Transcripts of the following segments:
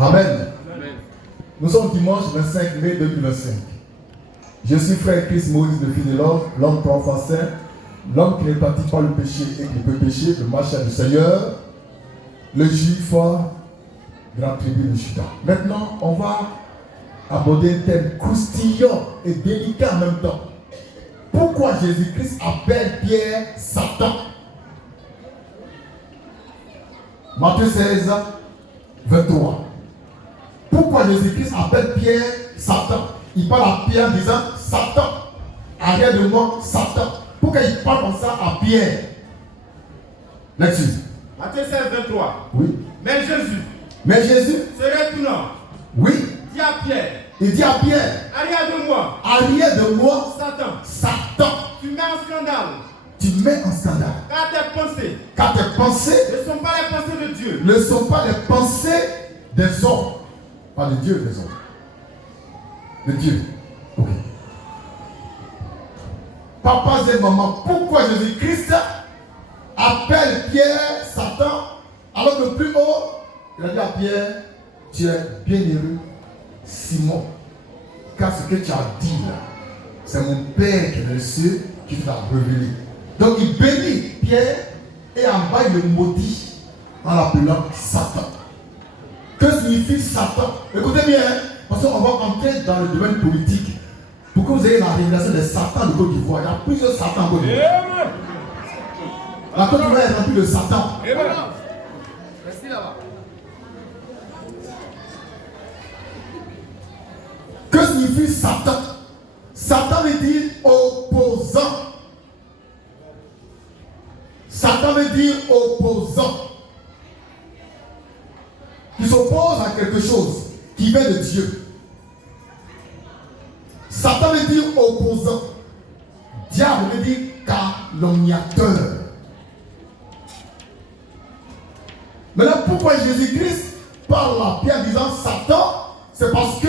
Amen. Nous sommes dimanche 25 mai 2025. Je suis frère Christ Maurice de Fidelov, l'homme profond saint, l'homme qui ne pratique pas le péché et qui peut pécher, le machin du Seigneur, le juif de la tribu de Juda. Maintenant, on va aborder un thème croustillant et délicat en même temps. Pourquoi Jésus-Christ appelle Pierre Satan? Matthieu 16, 23. Pourquoi Jésus-Christ appelle Pierre Satan? Il parle à Pierre en disant Satan, arrière de moi, Satan. Pourquoi il parle comme ça à Pierre? Lecture. Matthieu 16, 23. Oui. Mais Jésus se retournant, oui. dit à Pierre, Il dit à Pierre, arrière de moi, Satan. Tu mets en scandale. Tu mets en scandale. Car tes pensées ne sont pas les pensées de Dieu. Ne sont pas les pensées des hommes. Pas de Dieu, des hommes. De Dieu. Ok. Papas et maman, pourquoi Jésus-Christ appelle Pierre Satan alors que plus haut, il a dit à Pierre, tu es bienheureux, Simon. Car ce que tu as dit là, c'est mon Père qui est dans les cieux qui te l'a révélé. Donc il bénit Pierre et en bas il le maudit en l'appelant Satan. Que signifie Satan? Écoutez bien, parce qu'on va entrer dans le domaine politique. Pour que vous ayez la révélation des Satans de Côte d'Ivoire. Il y a plusieurs Satans en Côte d'Ivoire. La Côte d'Ivoire est remplie de Satan. Merci là-bas. Que signifie Satan? Satan veut dire opposant. Satan veut dire opposant. Qui s'oppose à quelque chose qui vient de Dieu. Satan veut dire opposant. Diable veut dire calomniateur. Maintenant, pourquoi Jésus-Christ parle à Pierre en disant Satan? C'est parce que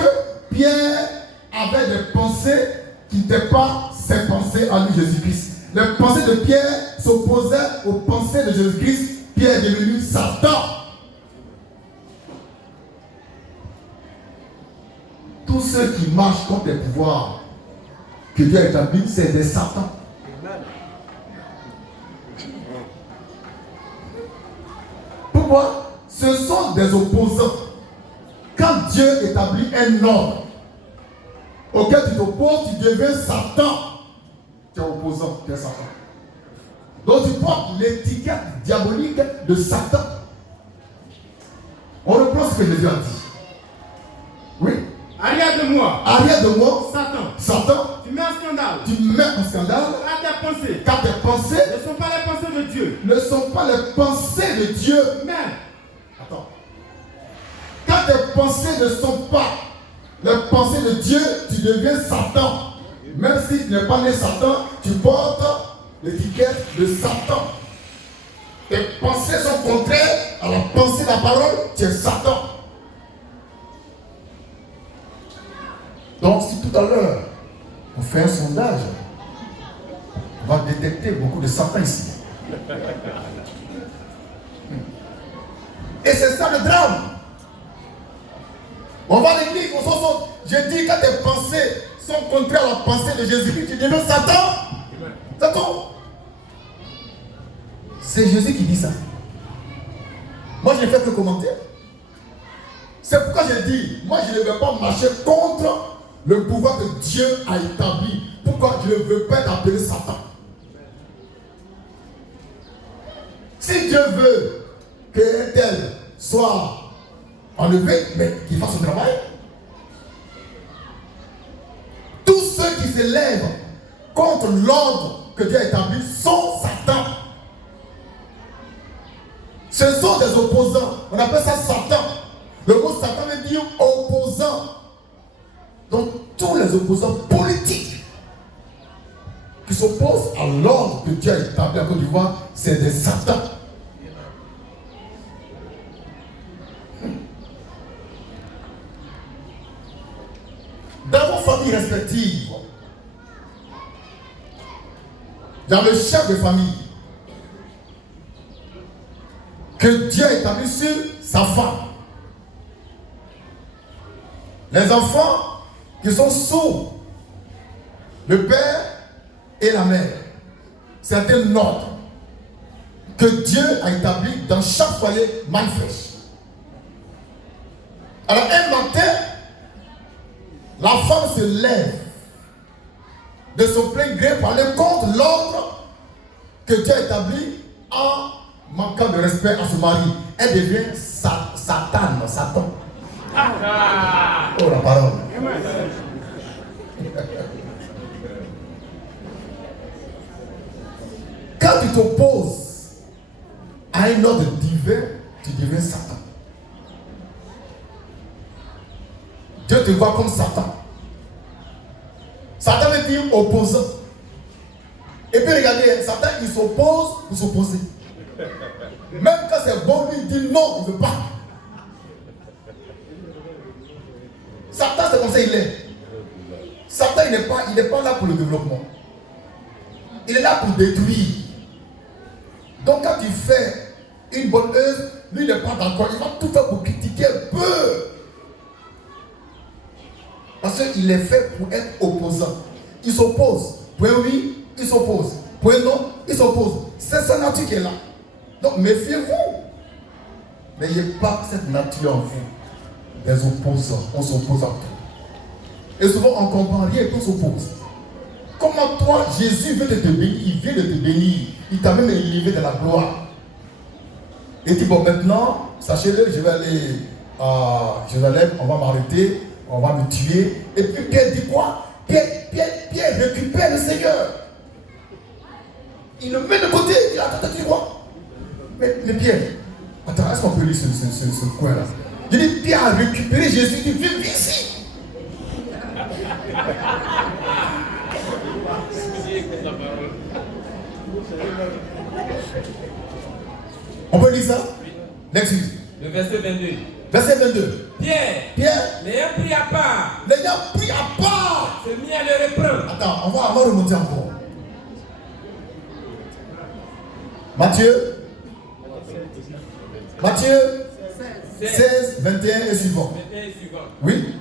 Pierre avait des pensées qui n'étaient pas ses pensées à lui, Jésus-Christ. Les pensées de Pierre s'opposaient aux pensées de Jésus-Christ. Pierre est devenu Satan. Tous ceux qui marchent contre les pouvoirs que Dieu a établis, c'est des Satans. Pourquoi? Ce sont des opposants. Quand Dieu établit un ordre auquel tu t'opposes, tu deviens Satan. Tu es opposant, tu es Satan. Donc tu portes l'étiquette diabolique de Satan. On reprend ce que Jésus a dit. Oui. Arrière de moi, Satan. Tu mets en scandale. Car tes pensées ne sont pas les pensées de Dieu. Ne sont pas les pensées de Dieu. Mais attends. Quand tes pensées ne sont pas les pensées de Dieu, tu deviens Satan. Même si tu n'es pas né Satan, tu portes l'étiquette de Satan. Tes pensées sont contraires à la pensée de la parole, tu es Satan. Donc si tout à l'heure on fait un sondage, on va détecter beaucoup de Satan ici. Et c'est ça le drame. On va à l'église, on s'en sort. J'ai dit, quand tes pensées sont contraires à la pensée de Jésus-Christ, tu deviens Satan. Satan. C'est Jésus qui dit ça. Moi, je n'ai fait que commenter. C'est pourquoi j'ai dit, moi, je ne vais pas marcher contre le pouvoir que Dieu a établi. Pourquoi je ne veux pas être appelé Satan? Si Dieu veut qu'un tel soit enlevé, mais qu'il fasse son travail. Tous ceux qui s'élèvent contre l'ordre que Dieu a établi sont Satan. Ce sont des opposants. On appelle ça Satan. Le mot Satan veut dire opposant. Donc tous les opposants politiques qui s'opposent à l'ordre que Dieu a établi en Côte d'Ivoire, c'est des Satans. Dans vos familles respectives, dans le chef de famille que Dieu a établi sur sa femme, Les enfants qui sont sous le père et la mère, c'est un ordre que Dieu a établi dans chaque foyer manifeste. Alors un matin, la femme se lève de son plein gré pour aller contre l'ordre que Dieu a établi en manquant de respect à son mari. Elle devient Satan. Oh la parole. Quand tu t'opposes à un ordre divin, tu deviens Satan. Dieu te voit comme Satan. Satan veut dire opposant. Et puis regardez, Satan il s'oppose pour s'opposer. Même quand c'est bon, lui il dit non, il ne veut pas. Satan c'est comme ça il est. Satan il n'est pas là pour le développement. Il est là pour détruire. Donc quand tu fais une bonne œuvre, lui n'est pas d'accord. Il va tout faire pour critiquer un peu. Parce qu'il est fait pour être opposant. Il s'oppose. Point oui, il s'oppose. Point non, il s'oppose. C'est sa nature qui est là. Donc méfiez-vous. N'ayez pas cette nature en vous. Des opposants. On s'oppose à tout. Et souvent on ne comprend rien et tout s'oppose. Comment toi, Jésus veut te bénir, il vient de te bénir. Il t'a même élevé de la gloire. Il dit, bon maintenant, sachez-le, je vais aller à Jérusalem, on va m'arrêter, on va me tuer. Et puis Pierre dit quoi? Pierre récupère le Seigneur. Il le met de côté, il dit, attends, tu vois? Mais Pierre, attends, est-ce qu'on peut lire ce coin-là? Il dit, Pierre a récupéré Jésus, il dit, viens ici. On peut lire ça? Next. Le verset 22. Verset 22. Pierre, l'ayant pris à part, se mit à le reprendre. Attends, on va remonter encore. Matthieu 16, 21 et suivant. Oui.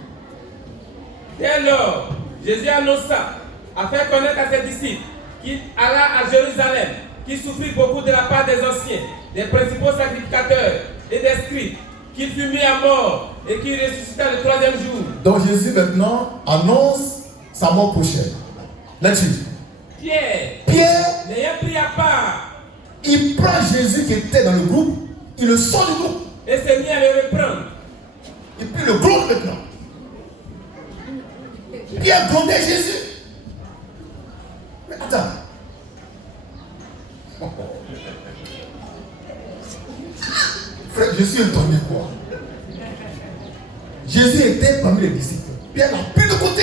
Dès lors, Jésus annonça, à faire connaître à ses disciples, qu'il alla à Jérusalem, qu'il souffrit beaucoup de la part des anciens, des principaux sacrificateurs et des scribes, qu'il fut mis à mort et qu'il ressuscita le troisième jour. Donc Jésus maintenant annonce sa mort prochaine. Là-dessus. Pierre, l'ayant pris à part, il prend Jésus qui était dans le groupe, il le sort du groupe. Et s'est mis à le reprendre. Et puis le gronde maintenant. Pierre grondait Jésus. Mais attends. Frère, je suis étonné quoi. Jésus était parmi les disciples. Pierre l'a pris de côté.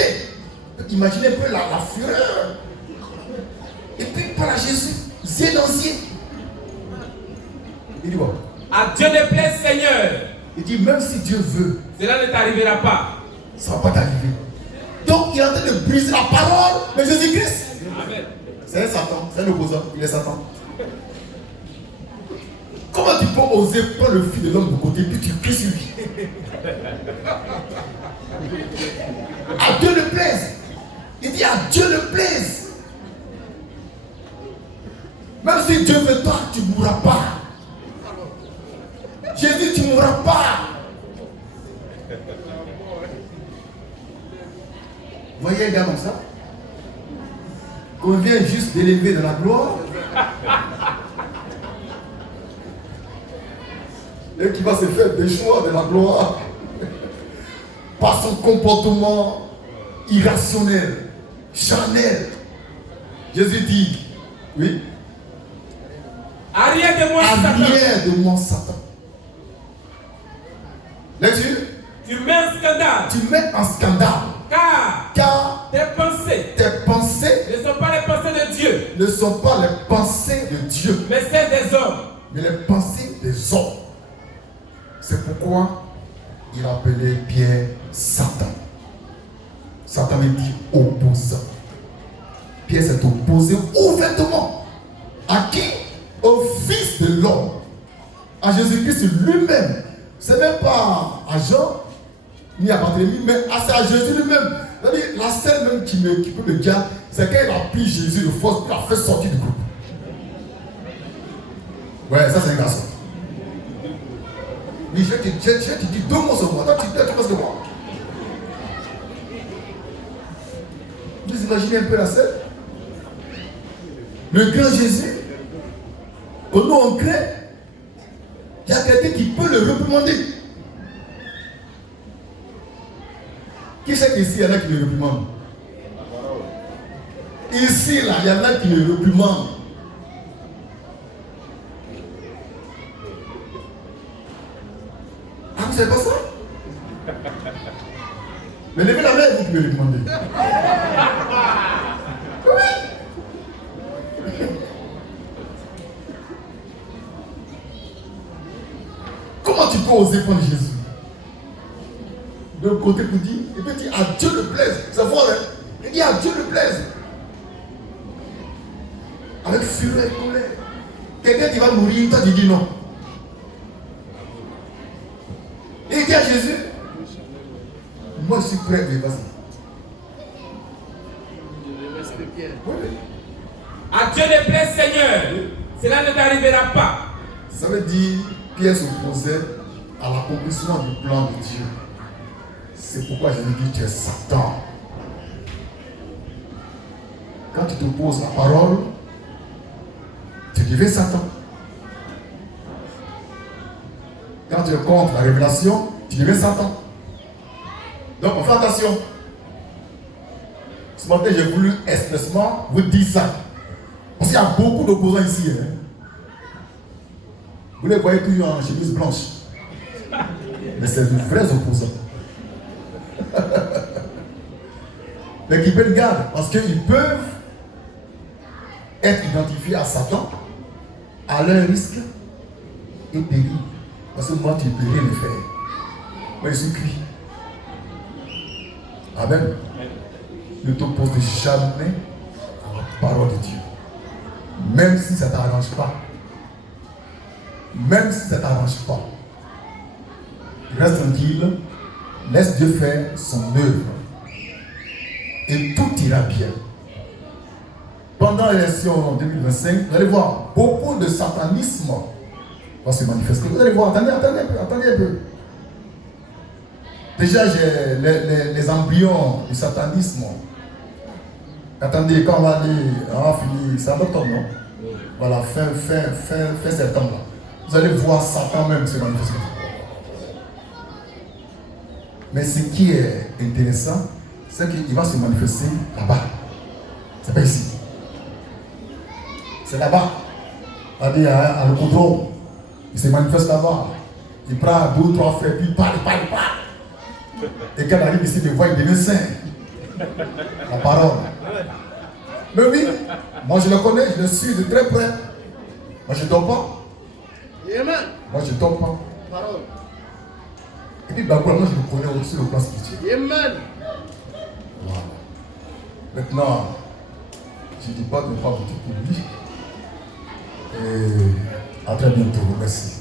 Imaginez un peu la fureur. Et puis il parle à Jésus, yeux dans yeux. Il dit bon. À Dieu ne plaise, Seigneur. Il dit même si Dieu veut, cela ne t'arrivera pas. Ça ne va pas t'arriver. Donc il est en train de briser la parole de Jésus-Christ. Amen. C'est un Satan, c'est un opposant, il est Satan. Comment tu peux oser prendre le fils de l'homme de côté puis tu cries sur lui? À Dieu le plaise. Il dit à Dieu le plaise. Même si Dieu veut toi, tu ne mourras pas. Jésus, tu ne mourras pas. Vous voyez un gars comme ça? Qu'on vient juste d'élever de la gloire. Et qui va se faire déchoir de la gloire par son comportement irrationnel, charnel. Jésus dit, oui. Arrière de moi, Satan. Arrière de moi, Satan. Là-dessus, tu mets un scandale. Tu mets un scandale. Car tes pensées ne sont pas les pensées de Dieu. Ne sont pas les pensées de Dieu. Mais celles des hommes. Mais les pensées des hommes. C'est pourquoi il appelait Pierre Satan. Satan veut dire opposant. Pierre s'est opposé ouvertement. À qui? Au Fils de l'homme. À Jésus-Christ lui-même. Ce n'est même pas à Jean. ni à Barthélemy, mais c'est à Jésus lui-même. C'est-à-dire, la scène même qui peut me dire, c'est quand il a pris Jésus de force, il l'a fait sortir du groupe. Ouais, ça c'est un garçon. Oui, je vais te dire 2 mots sur moi. Toi, tu penses de moi. Vous imaginez un peu la scène? Le grand Jésus, au nom en craint, il y a quelqu'un qui peut le réprimander. Qui sait qu'ici, il y en a qui le réprimandent? Ici, là, il y en a qui le réprimandent. Ah, vous savez pas ça? Mais levez la main, vous pouvez le demander. Oui. Comment tu peux oser prendre Jésus de l'autre côté pour dire, et puis dire à Dieu le plaise. C'est fort, hein? Il dit à Dieu le plaise. Avec fureur et colère. Quelqu'un qui va mourir, toi tu dis non. Et il dit à Jésus, moi je suis prêt, mais vas-y. À Dieu ne plaise, Seigneur, cela ne t'arrivera pas. Ça veut dire Pierre s'opposait à l'accomplissement du plan de Dieu. C'est pourquoi je lui dis, tu es Satan. Quand tu te poses la parole, tu deviens Satan. Quand tu es contre la révélation, tu deviens Satan. Donc, on fait attention. Ce matin, j'ai voulu expressement vous dire ça. Parce qu'il y a beaucoup d'opposants ici. Hein. Vous les voyez toujours en chemise blanche. Mais c'est de vrais opposants. Mais qui prennent garde. Parce qu'ils peuvent être identifiés à Satan, à leur risque et périr. Parce que moi, tu ne peux rien me faire. Moi, je suis cuit. Amen. Ne t'oppose jamais à la parole de Dieu. Même si ça ne t'arrange pas. Même si ça ne t'arrange pas. Reste tranquille. Laisse Dieu faire son œuvre. Et tout ira bien. Pendant l'élection en 2025, vous allez voir, beaucoup de satanisme va se manifester. Vous allez voir, attendez un peu. Déjà, j'ai les embryons du satanisme. Attendez, quand on va finir, c'est en octobre, non? Voilà, fin septembre. Là. Vous allez voir Satan même se manifester. Mais ce qui est intéressant, c'est qu'il va se manifester là-bas. C'est pas ici. C'est là-bas. C'est-à-dire à l'Ocodrome. Il se manifeste là-bas. Il prend 2 ou 3 frères, puis il parle. Et quand il arrive ici, il voit, il devient saint. La parole. Mais oui, moi je le connais, je le suis de très près. Moi je ne dors pas. Moi je ne dors pas. Parole. Et puis d'abord, moi je le connais aussi le plan spirituel. Voilà. Maintenant, je ne dis pas de ne pas voter pour lui. Et à très bientôt. Merci.